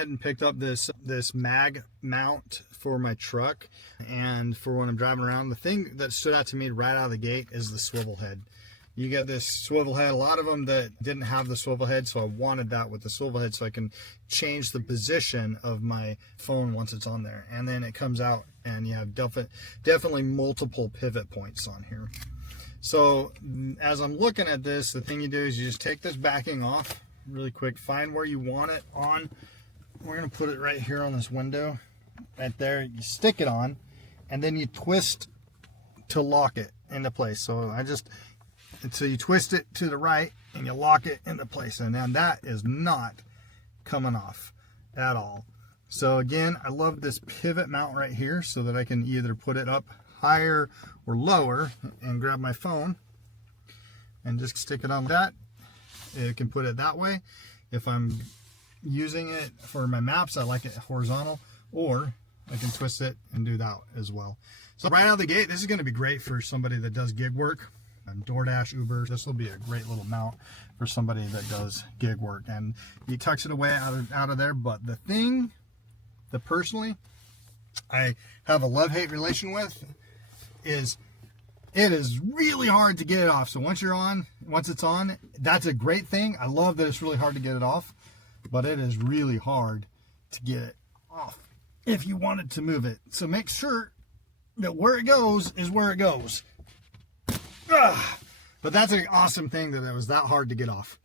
ahead and picked up this mag mount for my truck, and for when I'm driving around. The thing that stood out to me right out of the gate is the swivel head. You get this swivel head, a lot of them that didn't have the swivel head, so I wanted that with the swivel head so I can change the position of my phone once it's on there. And then it comes out and you have definitely multiple pivot points on here. So as I'm looking at this, the thing you do is you just take this backing off really quick, find where you want it on. We're going to put it right here on this window, right there. You stick it on, and then you twist to lock it into place. So you twist it to the right and you lock it into place, and then that is not coming off at all. So again, I love this pivot mount right here so that I can either put it up higher or lower and grab my phone and just stick it on that. It can put it that way. If I'm using it for my maps, I like it horizontal, or I can twist it and do that as well. So right out of the gate, this is going to be great for somebody that does gig work. DoorDash, Uber, this will be a great little mount for somebody that does gig work, and you tucks it away out of there. But the thing that personally I have a love-hate relation with is it is really hard to get it off. So once it's on, that's a great thing. I love that it's really hard to get it off, but it is really hard to get it off if you wanted to move it. So make sure that where it goes is where it goes. But that's an awesome thing that it was that hard to get off.